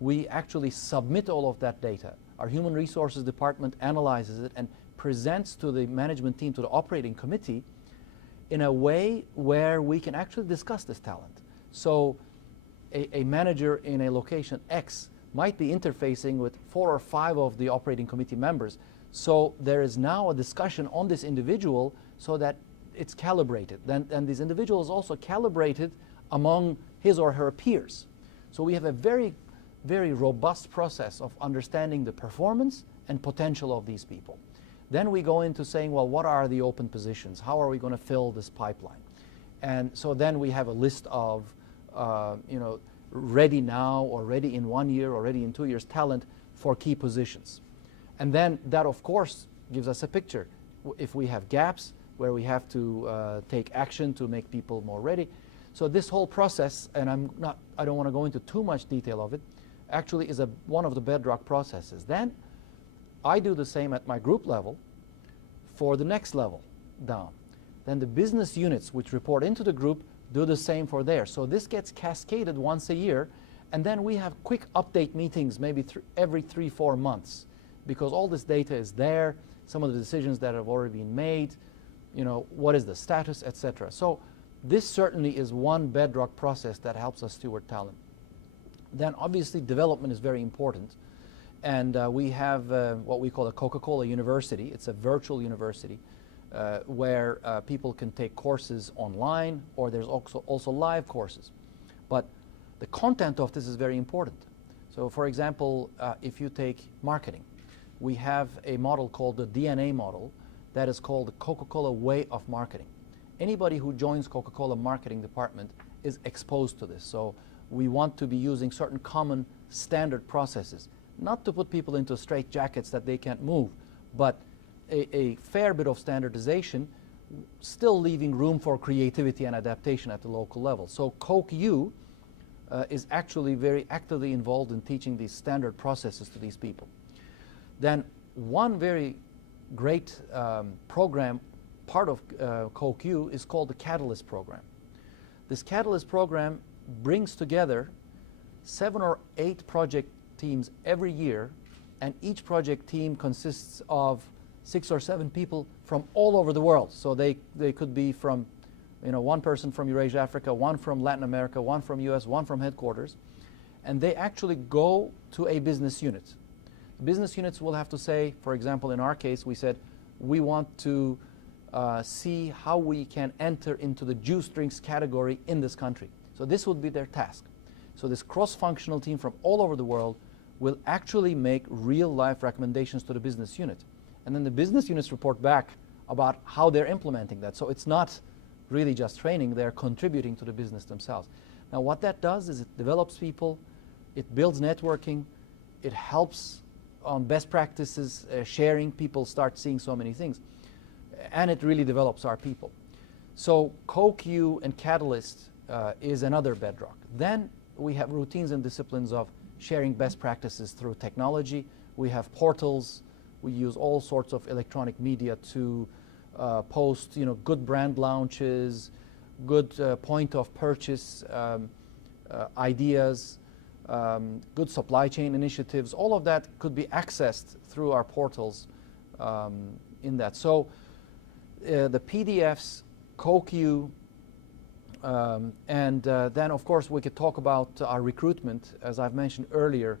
we actually submit all of that data. Our human resources department analyzes it and presents to the management team, to the operating committee, in a way where we can actually discuss this talent. So a manager in a location X might be interfacing with 4 or 5 of the operating committee members. So there is now a discussion on this individual so that it's calibrated. And these individuals also calibrated among his or her peers. So we have a very, very robust process of understanding the performance and potential of these people. Then we go into saying, well, what are the open positions? How are we going to fill this pipeline? And so then we have a list of, ready now or ready in 1 year or ready in 2 years talent for key positions. And then that, of course, gives us a picture. If we have gaps where we have to take action to make people more ready. So this whole process, and I don't want to go into too much detail of it, actually is one of the bedrock processes. Then I do the same at my group level for the next level down. Then the business units which report into the group do the same for theirs. So this gets cascaded once a year, and then we have quick update meetings maybe every 3-4 months, because all this data is there, some of the decisions that have already been made, what is the status, etc. So this certainly is one bedrock process that helps us steward talent. Then obviously development is very important. And we have what we call a Coca-Cola University. It's a virtual university where people can take courses online, or there's also live courses. But the content of this is very important. So for example, if you take marketing, we have a model called the DNA model that is called the Coca-Cola Way of Marketing. Anybody who joins Coca-Cola marketing department is exposed to this. So we want to be using certain common standard processes. Not to put people into straitjackets that they can't move, but a fair bit of standardization, still leaving room for creativity and adaptation at the local level. So CoQ is actually very actively involved in teaching these standard processes to these people. Then one very great program, part of CoQ, is called the Catalyst program. This Catalyst program brings together 7 or 8 project teams every year, and each project team consists of 6 or 7 people from all over the world. So they could be from, one person from Eurasia, Africa, one from Latin America, one from US, one from headquarters, and they actually go to a business unit. The business units will have to say, for example, in our case, we said, we want to see how we can enter into the juice drinks category in this country. So this would be their task. So this cross-functional team from all over the world will actually make real-life recommendations to the business unit. And then the business units report back about how they're implementing that. So it's not really just training, they're contributing to the business themselves. Now what that does is it develops people, it builds networking, it helps on best practices, sharing, people start seeing so many things, and it really develops our people. So CoQ and Catalyst is another bedrock. Then we have routines and disciplines of sharing best practices through technology. We have portals. We use all sorts of electronic media to post, good brand launches, good point of purchase ideas, good supply chain initiatives. All of that could be accessed through our portals in that. So the PDFs, CoQ, and then of course we could talk about our recruitment. As I've mentioned earlier,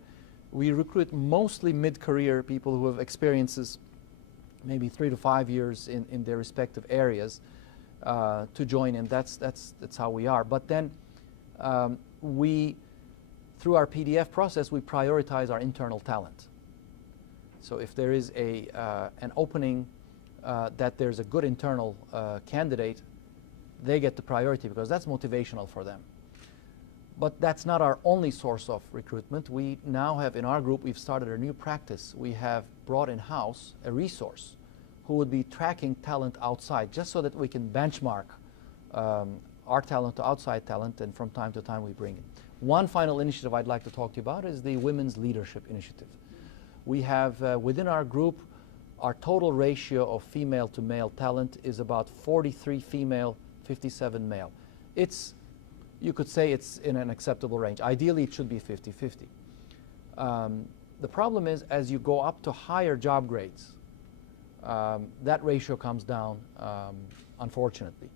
we recruit mostly mid-career people who have experiences maybe 3 to 5 years in their respective areas to join in. That's how we are. But then through our PDF process, we prioritize our internal talent. So if there is an opening that there's a good internal candidate, they get the priority because that's motivational for them. But that's not our only source of recruitment. We now have in our group, we've started a new practice. We have brought in-house a resource who would be tracking talent outside, just so that we can benchmark our talent to outside talent, and from time to time we bring it. One final initiative I'd like to talk to you about is the Women's Leadership Initiative. We have within our group, our total ratio of female to male talent is about 43 female, 57 male. You could say it's in an acceptable range. Ideally, it should be 50-50. The problem is, as you go up to higher job grades, that ratio comes down, unfortunately.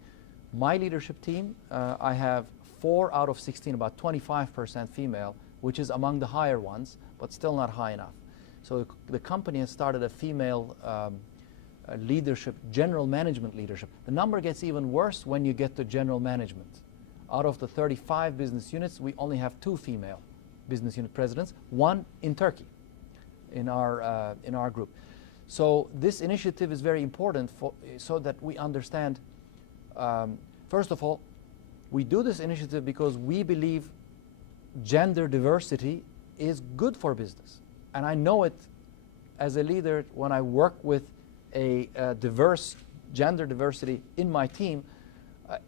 My leadership team, I have 4 out of 16, about 25% female, which is among the higher ones, but still not high enough. So the company has started a female leadership, general management leadership. The number gets even worse when you get to general management. Out of the 35 business units, we only have 2 female business unit presidents, 1 in Turkey, in our group. So this initiative is very important so that we understand, first of all, we do this initiative because we believe gender diversity is good for business. And I know it as a leader when I work with a diverse gender diversity in my team.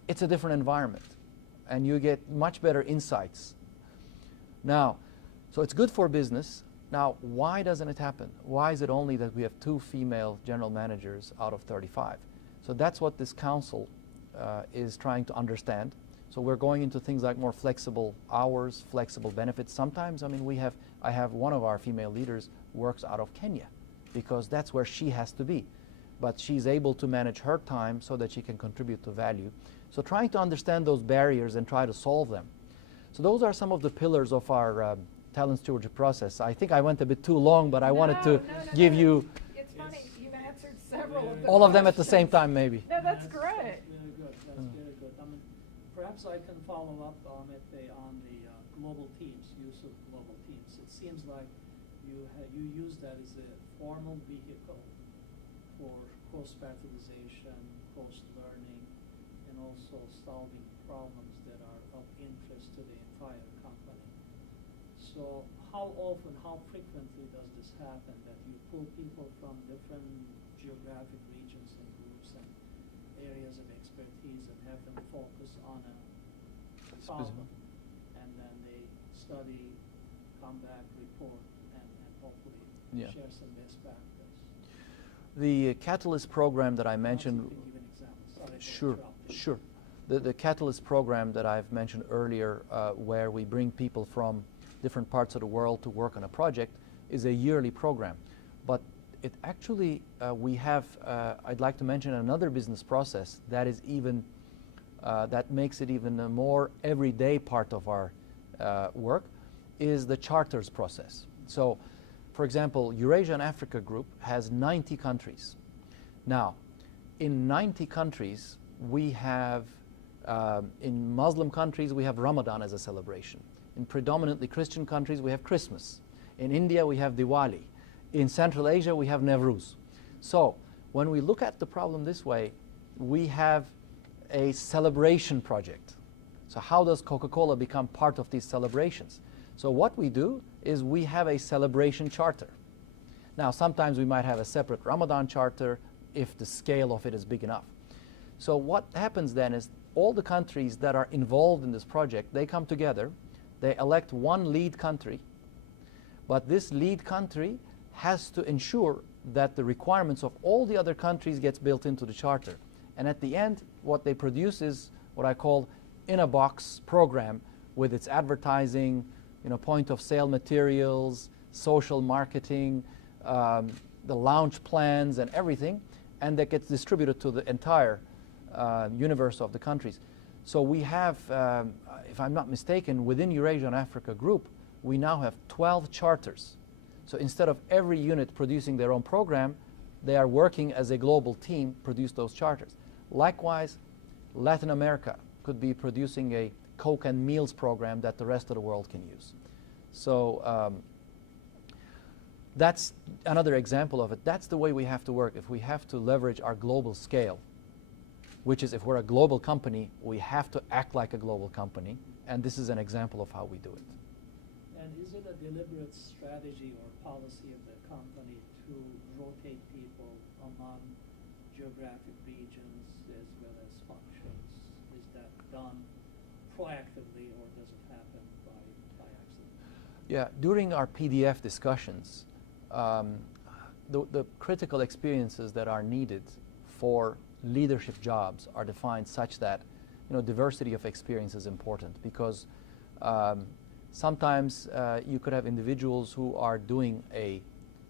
It's a different environment, and you get much better insights. Now, so it's good for business. Now, why doesn't it happen? Why is it only that we have 2 female general managers out of 35? So that's what this council is trying to understand. So we're going into things like more flexible hours, flexible benefits. Sometimes, I mean, I have one of our female leaders works out of Kenya because that's where she has to be. But she's able to manage her time so that she can contribute to value. So trying to understand those barriers and try to solve them. So those are some of the pillars of our talent stewardship process. I think I went a bit too long, but I wanted to give you... It's funny, you've answered several of them. All of them at the same time, maybe. No, that's great. Very good. That's very good. I mean, perhaps I can follow up, Ahmet, on the global teams, use of global teams. It seems like you use that as a formal vehicle for cross-fertilization, cross-learning, and also solving problems that are of interest to the entire company. So how often, how frequently does this happen, that you pull people from different geographic regions and groups and areas of expertise and have them focus on a problem, and then they study, come back, report, and hopefully share some best practice? The Catalyst program that I mentioned... You can give an example. Sorry to Sure, interrupt. sure. The Catalyst program that I've mentioned earlier, where we bring people from different parts of the world to work on a project, is a yearly program. But it actually, we have, I'd like to mention another business process that is even, that makes it even a more everyday part of our work, is the charters process. So, for example, Eurasia and Africa Group has 90 countries. Now, in 90 countries, we have, in Muslim countries, we have Ramadan as a celebration. In predominantly Christian countries, we have Christmas. In India, we have Diwali. In Central Asia, we have Nowruz. So when we look at the problem this way, we have a celebration project. So how does Coca-Cola become part of these celebrations? So what we do is we have a celebration charter. Now, sometimes we might have a separate Ramadan charter if the scale of it is big enough. So what happens then is all the countries that are involved in this project, they come together, they elect one lead country, but this lead country has to ensure that the requirements of all the other countries gets built into the charter. And at the end, what they produce is what I call in-a-box program with its advertising, point of sale materials, social marketing, the launch plans and everything, and that gets distributed to the entire universe of the countries. So we have, if I'm not mistaken, within Eurasia and Africa Group, we now have 12 charters. So instead of every unit producing their own program, they are working as a global team, produce those charters. Likewise, Latin America could be producing a Coke and Meals program that the rest of the world can use. So that's another example of it. That's the way we have to work. If we have to leverage our global scale, which is if we're a global company, we have to act like a global company. And this is an example of how we do it. And is it a deliberate strategy or policy of the company to rotate people among geographic regions as well as functions? Is that done proactively, or does it happen by accident? Yeah, during our PDF discussions, the critical experiences that are needed for leadership jobs are defined such that diversity of experience is important, because sometimes you could have individuals who are doing a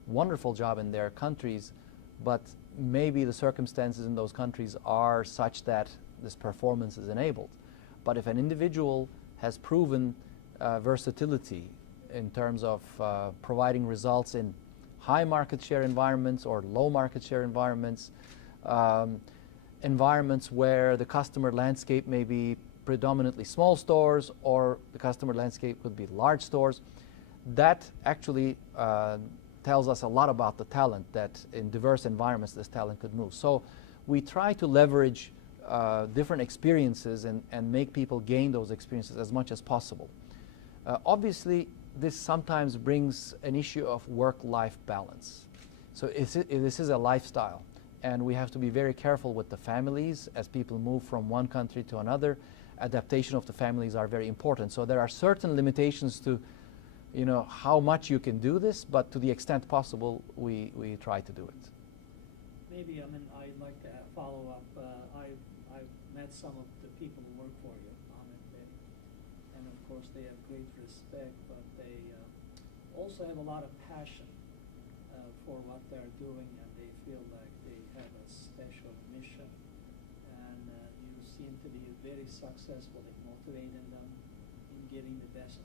wonderful job in their countries, but maybe the circumstances in those countries are such that this performance is enabled. But if an individual has proven versatility in terms of providing results in high market share environments or low market share environments, environments where the customer landscape may be predominantly small stores or the customer landscape could be large stores, that actually tells us a lot about the talent, that in diverse environments this talent could move. So we try to leverage different experiences and make people gain those experiences as much as possible. Obviously, this sometimes brings an issue of work-life balance. So this is a lifestyle, and we have to be very careful with the families as people move from one country to another. Adaptation of the families are very important. So there are certain limitations to, you know, how much you can do this, but to the extent possible, we try to do it. Maybe, I mean, I'd like to follow up. I've met some of the people who work for you, Ahmet, and of course they have great respect, but they also have a lot of passion for what they're doing, and they feel like they have a special mission. And you seem to be very successful in motivating them, in getting the best